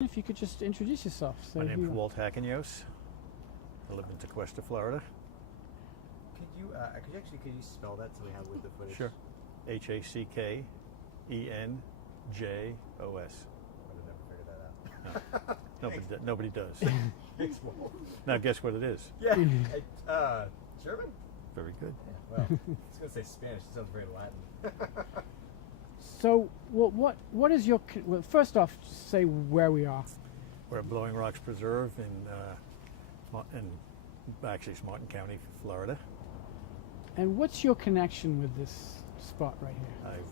If you could just introduce yourself. My name is Walt Hackenios. I live in Tequesta, Florida. Could you spell that so we have with the footage? Sure. Hackenjos. I would have never figured that out. Nobody does. Thanks, Walt. Now guess what it is? Yeah. German? Very good. Yeah, well, I was going to say Spanish. It sounds very Latin. So, what is your? Well, first off, say where we are. We're at Blowing Rocks Preserve in actually it's Martin County, Florida. And what's your connection with this spot right here?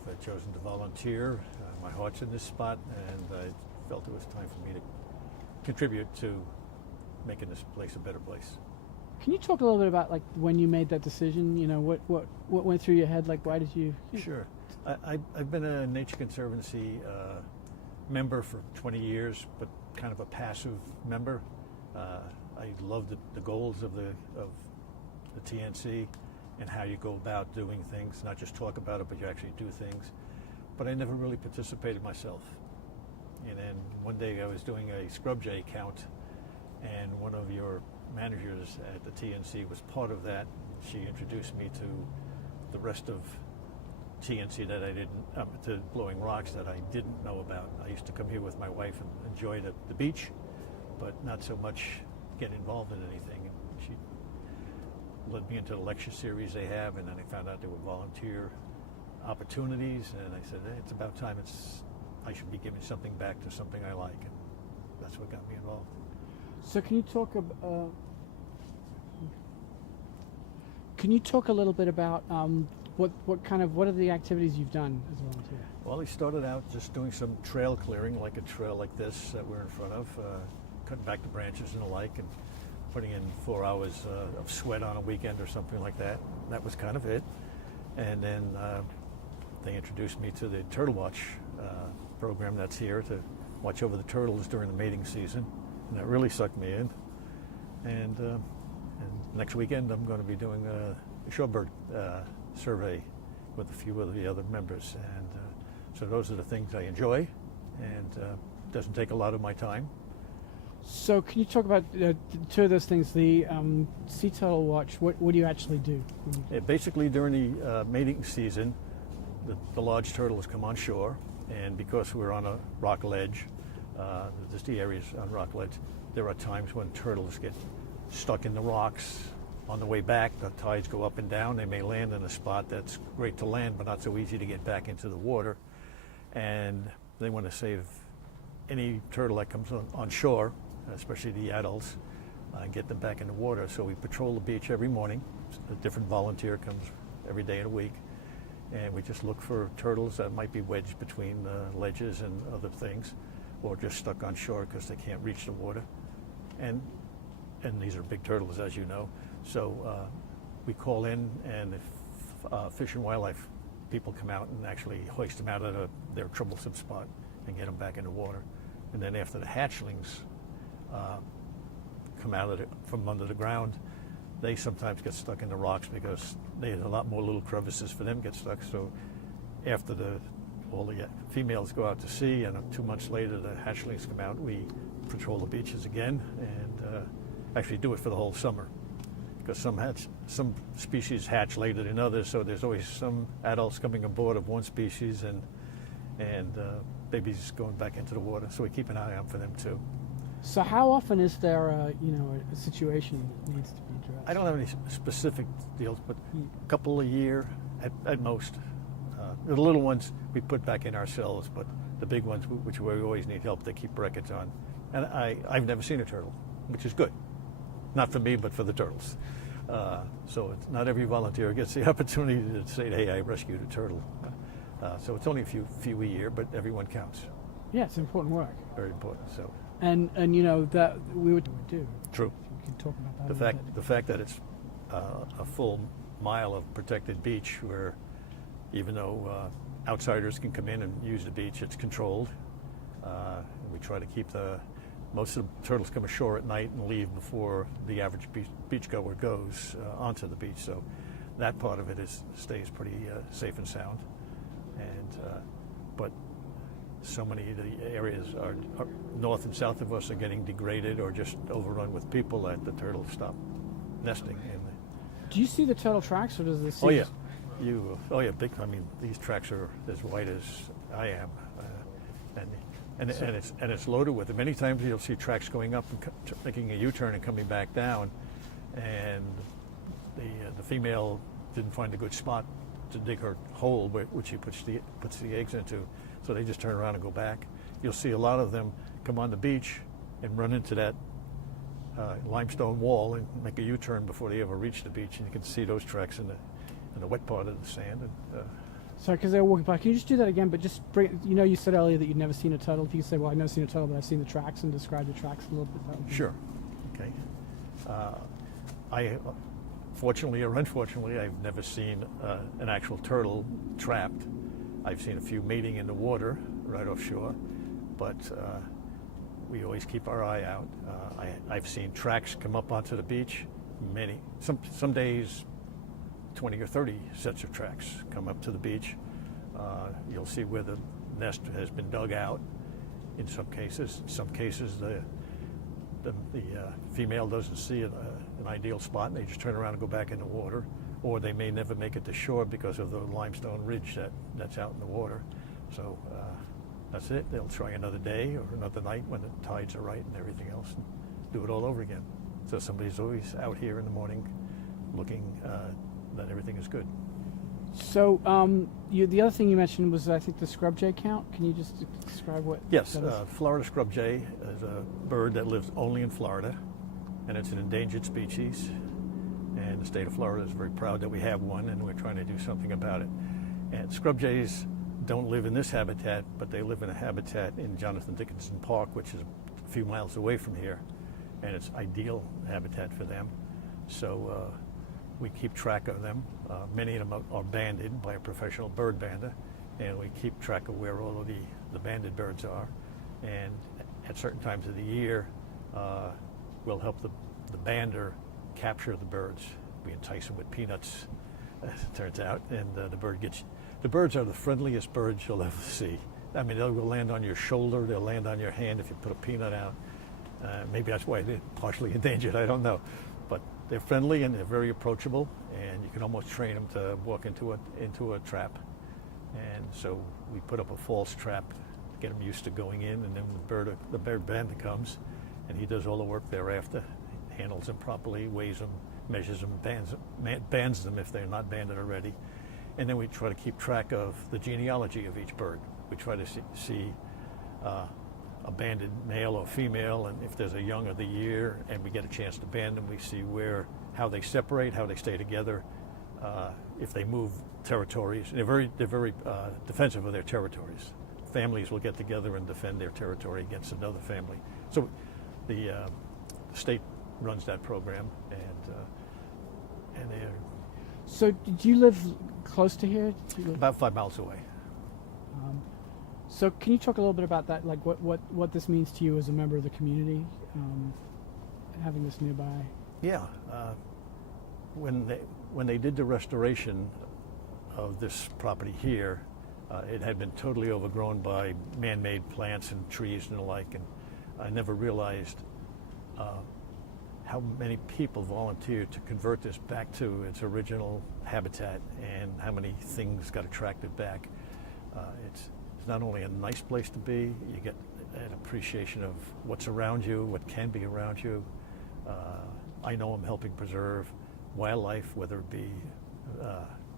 I've chosen to volunteer. My heart's in this spot, and I felt it was time for me to contribute to making this place a better place. Can you talk a little bit about like when you made that decision? You know, what went through your head? Like, why did you? Sure. I've been a Nature Conservancy member for 20 years, but kind of a passive member. I love the goals of the TNC and how you go about doing things, not just talk about it, but you actually do things. But I never really participated myself. And then one day I was doing a scrub jay count, and one of your managers at the TNC was part of that. She introduced me to the rest of TNC that I didn't, to Blowing Rocks that I didn't know about. I used to come here with my wife and enjoy the beach, but not so much get involved in anything. And she led me into the lecture series they have, and then I found out there were volunteer opportunities, and I said, hey, it's about time I should be giving something back to something I like, and that's what got me involved. So can you talk a little bit about what are the activities you've done as a volunteer? Well, he started out just doing some trail clearing, like a trail like this that we're in front of, cutting back the branches and the like, and putting in 4 hours of sweat on a weekend or something like that. That was kind of it. And then they introduced me to the Turtle Watch program that's here to watch over the turtles during the mating season. And that really sucked me in. And next weekend I'm going to be doing a shorebird survey with a few of the other members. And so those are the things I enjoy, and it doesn't take a lot of my time. So can you talk about two of those things, the Sea Turtle Watch, what do you actually do? Basically during the mating season, the large turtles come on shore, and because we're on a rock ledge, there's the areas on rock ledge, there are times when turtles get stuck in the rocks. On the way back, the tides go up and down. They may land in a spot that's great to land, but not so easy to get back into the water. And they want to save any turtle that comes on shore, especially the adults, and get them back in the water. So we patrol the beach every morning. A different volunteer comes every day in a week. And we just look for turtles that might be wedged between ledges and other things, or just stuck on shore because they can't reach the water. And these are big turtles, as you know. So we call in, and if Fish and Wildlife people come out and actually hoist them out of their troublesome spot and get them back in the water. And then after the hatchlings come out from under the ground, they sometimes get stuck in the rocks because there's a lot more little crevices for them to get stuck. So after all the females go out to sea, and 2 months later the hatchlings come out, we patrol the beaches again and actually do it for the whole summer. Because some species hatch later than others, so there's always some adults coming aboard of one species and babies going back into the water. So we keep an eye out for them too. So how often is there a situation that needs to be addressed? I don't have any specific deals, but a couple a year at most. The little ones we put back in ourselves, but the big ones, which we always need help, they keep records on. And I've never seen a turtle, which is good. Not for me, but for the turtles. So it's not every volunteer gets the opportunity to say, hey, I rescued a turtle. So it's only a few a year, but everyone counts. Yeah, it's important work. Very important. So. And that we would do. True. You can talk about that. The fact that it's a full mile of protected beach, where even though outsiders can come in and use the beach, it's controlled. We try to keep most of the turtles come ashore at night and leave before the average beachgoer goes onto the beach. So that part of it stays pretty safe and sound. And but so many of the areas are north and south of us are getting degraded or just overrun with people that the turtles stop nesting. Do you see the turtle tracks, or does the sea? Oh yeah, big. I mean, these tracks are as wide as I am, and it's loaded with them. Many times you'll see tracks going up and making a U-turn and coming back down, and the female didn't find a good spot to dig her hole, which she puts the eggs into, so they just turn around and go back. You'll see a lot of them come on the beach and run into that limestone wall and make a U-turn before they ever reach the beach, and you can see those tracks in the wet part of the sand. And, Sorry, because they were walking by. Can you just do that again? But just bring. You know, you said earlier that you'd never seen a turtle. If you could say, "Well, I've never seen a turtle, but I've seen the tracks," and describe the tracks a little bit. That would be Sure. Okay. I, fortunately or unfortunately, I've never seen an actual turtle trapped. I've seen a few mating in the water right offshore, but we always keep our eye out. I've seen tracks come up onto the beach. Some days, 20 or 30 sets of tracks come up to the beach. You'll see where the nest has been dug out. In some cases, the female doesn't see an ideal spot, and they just turn around and go back in the water, or they may never make it to shore because of the limestone ridge that's out in the water. So that's it. They'll try another day or another night when the tides are right and everything else, and do it all over again. So somebody's always out here in the morning looking that everything is good. So the other thing you mentioned was, I think, the scrub jay count. Can you just describe what? Yes, that is? Florida scrub jay is a bird that lives only in Florida, and it's an endangered species. And the state of Florida is very proud that we have one, and we're trying to do something about it. And scrub jays don't live in this habitat, but they live in a habitat in Jonathan Dickinson Park, which is a few miles away from here, and it's ideal habitat for them. So we keep track of them. Many of them are banded by a professional bird bander, and we keep track of where all of the banded birds are. And at certain times of the year, we'll help the bander capture the birds. We entice them with peanuts, as it turns out, and the birds are the friendliest birds you'll ever see. I mean, they'll land on your shoulder, they'll land on your hand if you put a peanut out. Maybe that's why they're partially endangered, I don't know. But they're friendly and they're very approachable, and you can almost train them to walk into a trap. And so we put up a false trap to get them used to going in, and then the bird bander comes, and he does all the work thereafter, handles them properly, weighs them, measures them, bands them if they're not banded already. And then we try to keep track of the genealogy of each bird. We try to see a banded male or female, and if there's a young of the year and we get a chance to band them, we see how they separate, how they stay together, if they move territories. They're very defensive of their territories. Families will get together and defend their territory against another family. So the state runs that program, and they're So do you live close to here? about 5 miles away. So can you talk a little bit about that, like what this means to you as a member of the community, having this nearby? Yeah, when they did the restoration of this property here, it had been totally overgrown by man-made plants and trees and the like, and I never realized how many people volunteered to convert this back to its original habitat, and how many things got attracted back. It's not only a nice place to be, you get an appreciation of what's around you, what can be around you. I know I'm helping preserve wildlife, whether it be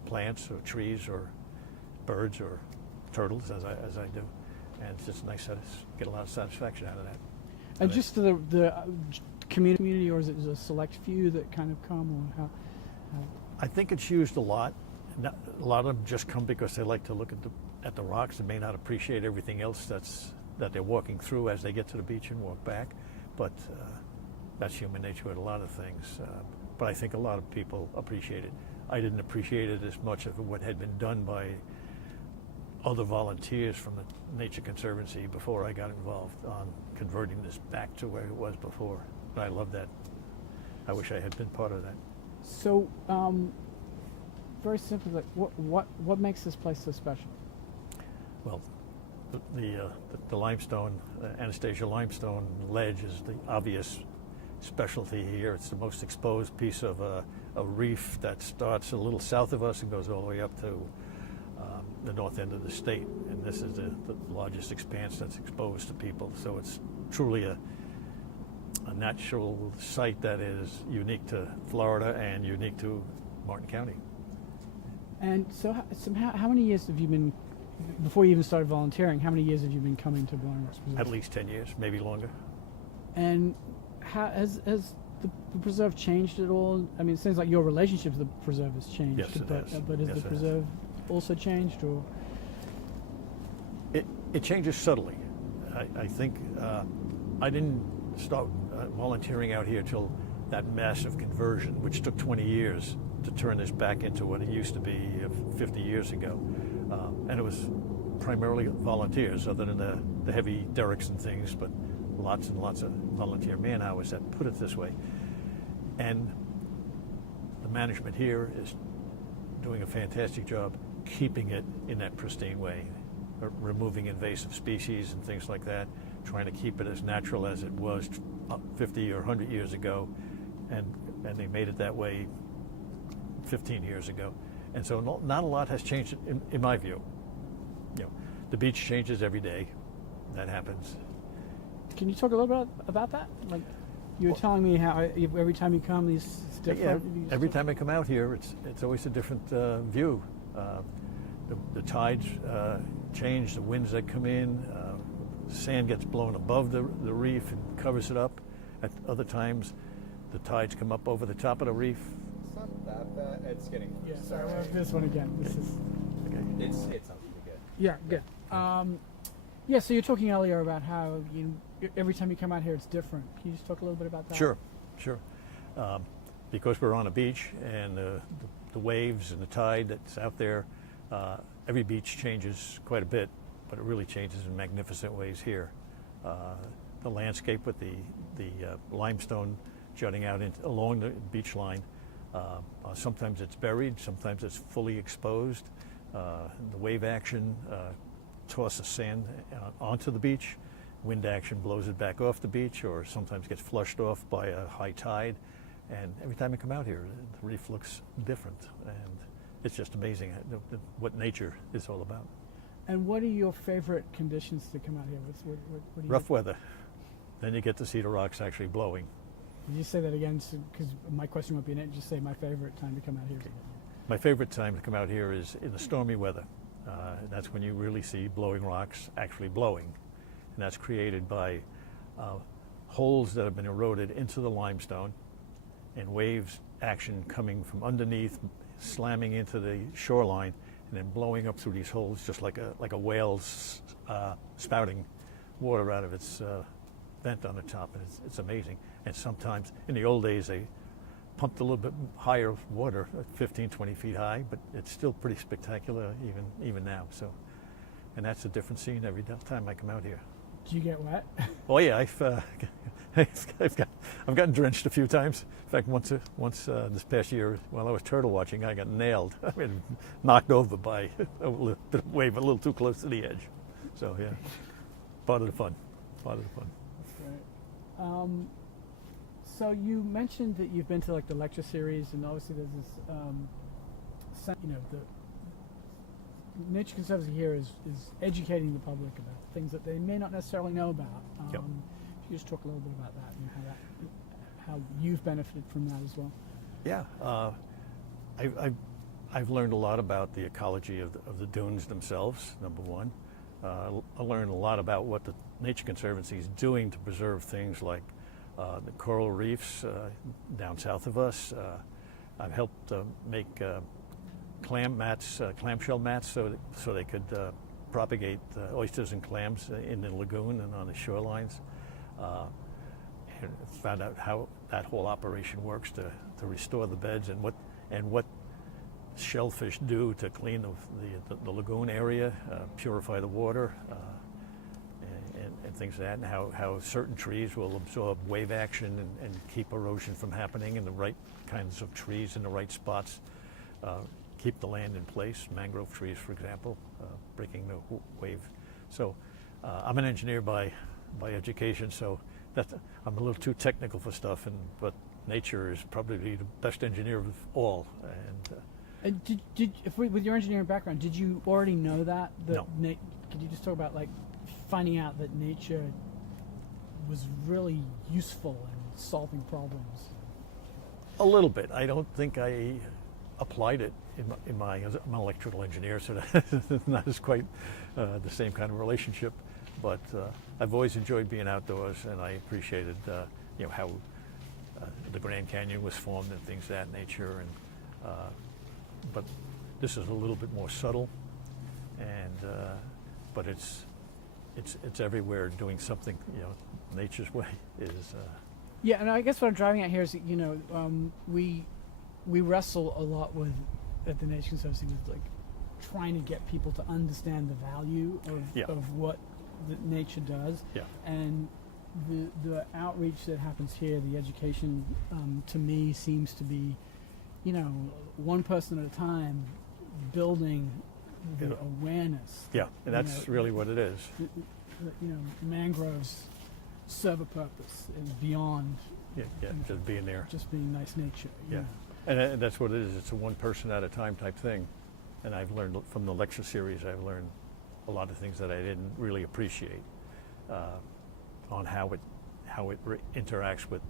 plants or trees or birds or turtles, as I do, and it's just nice to get a lot of satisfaction out of that. And just the community, or is it a select few that kind of come, or how? I think it's used a lot. A lot of them just come because they like to look at the rocks and may not appreciate everything else that they're walking through as they get to the beach and walk back. But that's human nature with a lot of things. But I think a lot of people appreciate it. I didn't appreciate it as much of what had been done by other volunteers from the Nature Conservancy before I got involved on converting this back to where it was before. And I love that. I wish I had been part of that. So, very simply, like, what makes this place so special? Well, the limestone, Anastasia limestone ledge is the obvious specialty here. It's the most exposed piece of a reef that starts a little south of us and goes all the way up to the north end of the state. And this is the largest expanse that's exposed to people. So it's truly a natural site that is unique to Florida and unique to Martin County. And so how many years have you been, before you even started volunteering, how many years have you been coming to Blowing Rocks Preserve? At least 10 years, maybe longer. And how has the preserve changed at all? I mean, it seems like your relationship with the preserve has changed. Yes, it has. But has Yes, the it has. preserve also changed, or? It changes subtly. I think I didn't start volunteering out here till that massive conversion, which took 20 years to turn this back into what it used to be 50 years ago. And it was primarily volunteers, other than the heavy derricks and things, but lots and lots of volunteer man hours that put it this way. And the management here is doing a fantastic job keeping it in that pristine way, removing invasive species and things like that, trying to keep it as natural as it was 50 or 100 years ago, and they made it that way 15 years ago. And so not a lot has changed in my view. You know, the beach changes every day. That happens. Can you talk a little bit about that? Like, you were telling me how every time you come, it's different. Yeah, every time I come out here, it's always a different view. The tides change, the winds that come in, sand gets blown above the reef and covers it up. At other times, the tides come up over the top of the reef. It's not that bad. It's getting worse. Yeah, sorry, this one again. This is. Okay. It sounds pretty good. Yeah, good. Yeah, so you're talking earlier about how every time you come out here, it's different. Can you just talk a little bit about that? Sure. Because we're on a beach and the waves and the tide that's out there, every beach changes quite a bit, but it really changes in magnificent ways here. The landscape with the limestone jutting out along the beach line, sometimes it's buried, sometimes it's fully exposed. The wave action tosses sand onto the beach. Wind action blows it back off the beach, or sometimes gets flushed off by a high tide. And every time I come out here, the reef looks different, and it's just amazing what nature is all about. And what are your favorite conditions to come out here? What do you Rough weather. Then you get to see the rocks actually blowing. Did you say that again? Because my question won't be in it. Just say my favorite time to come out here. My favorite time to come out here is in the stormy weather. That's when you really see blowing rocks actually blowing. And that's created by holes that have been eroded into the limestone, and waves action coming from underneath, slamming into the shoreline, and then blowing up through these holes just like a whale spouting water out of its vent on the top. And it's amazing. And sometimes, in the old days, they pumped a little bit higher water, 15, 20 feet high, but it's still pretty spectacular even now. So, and that's a different scene every time I come out here. Do you get wet? Oh yeah, I've gotten drenched a few times. In fact, once this past year, while I was turtle watching, I got nailed. I mean, knocked over by a wave a little too close to the edge. So yeah, part of the fun. That's great. So you mentioned that you've been to like the lecture series, and obviously there's this, the Nature Conservancy here is educating the public about things that they may not necessarily know about. Yep. If you just talk a little bit about that and how you've benefited from that as well. Yeah, I've learned a lot about the ecology of the dunes themselves. Number one, I learned a lot about what the Nature Conservancy is doing to preserve things like the coral reefs down south of us. I've helped make clamshell mats, so they could propagate oysters and clams in the lagoon and on the shorelines. And found out how that whole operation works to restore the beds, and what shellfish do to clean the lagoon area, purify the water, and things like that, and how certain trees will absorb wave action and keep erosion from happening, and the right kinds of trees in the right spots keep the land in place. Mangrove trees, for example, breaking the wave So I'm an engineer by education, so I'm a little too technical for stuff, but nature is probably the best engineer of all. And with your engineering background, did you already know that? No. Could you just talk about like finding out that nature was really useful in solving problems? A little bit. I don't think I applied it I'm an electrical engineer, so that's not as quite the same kind of relationship. But I've always enjoyed being outdoors, and I appreciated how the Grand Canyon was formed and things of that nature. And but this is a little bit more subtle, and but it's everywhere doing something. Nature's way is. Yeah, and I guess what I'm driving at here is, we wrestle a lot with at the Nature Conservancy with like trying to get people to understand the value of what nature does. Yeah. And the outreach that happens here, the education, to me seems to be, one person at a time building the awareness. Yeah, and that's really what it is. Mangroves serve a purpose and beyond. Yeah, just being there. Just being nice nature. Yeah. And that's what it is. It's a one person at a time type thing. And I've learned from the lecture series, I've learned a lot of things that I didn't really appreciate on how it interacts with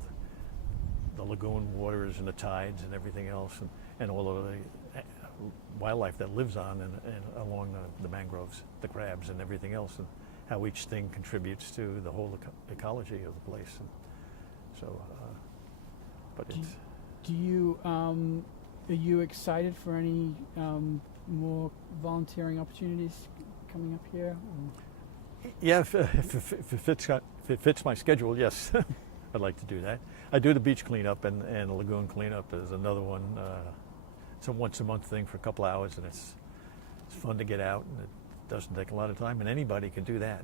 the lagoon waters and the tides and everything else, and all of the wildlife that lives on and along the mangroves, the crabs and everything else, and how each thing contributes to the whole ecology of the place. And so, but it's. Are you excited for any more volunteering opportunities coming up here? Yeah, if it fits my schedule, yes, I'd like to do that. I do the beach cleanup and the lagoon cleanup is another one. It's a once a month thing for a couple hours, and it's fun to get out, and it doesn't take a lot of time, and anybody can do that.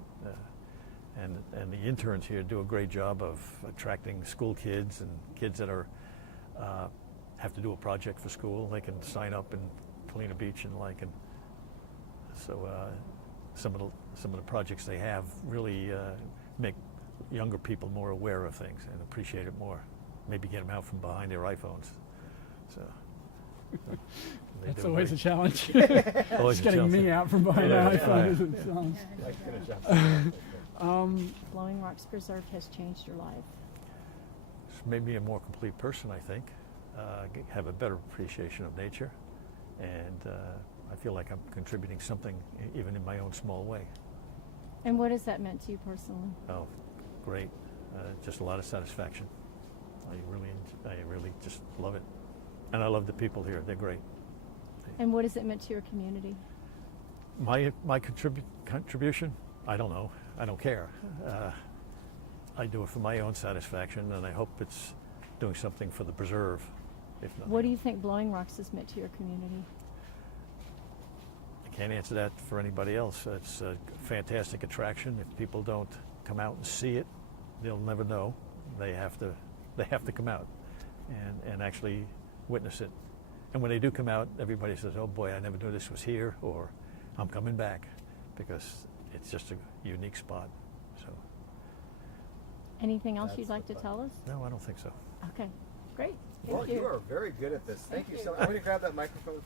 And the interns here do a great job of attracting school kids and kids that are have to do a project for school. They can sign up and clean a beach and so some of the projects they have really make younger people more aware of things and appreciate it more. Maybe get them out from behind their iPhones. So that's always a challenge. Always Just getting me out from behind my iPhone. Blowing Rocks Preserve has changed your life. It's made me a more complete person, I think. Have a better appreciation of nature, and I feel like I'm contributing something, even in my own small way. And what has that meant to you personally? Oh, great! Just a lot of satisfaction. I really just love it, and I love the people here. They're great. And what has it meant to your community? My contribution? I don't know. I don't care. I do it for my own satisfaction, and I hope it's doing something for the preserve. If not, what do you think Blowing Rocks has meant to your community? I can't answer that for anybody else. It's a fantastic attraction. If people don't come out and see it, they'll never know. They have to come out and actually witness it. And when they do come out, everybody says, "Oh boy, I never knew this was here," or "I'm coming back," because it's just a unique spot. So. Anything else you'd like to tell us? No, I don't think so. Okay, great. Well, Thank you. you are very good at this. Thank you so much. I'm going to grab that microphone.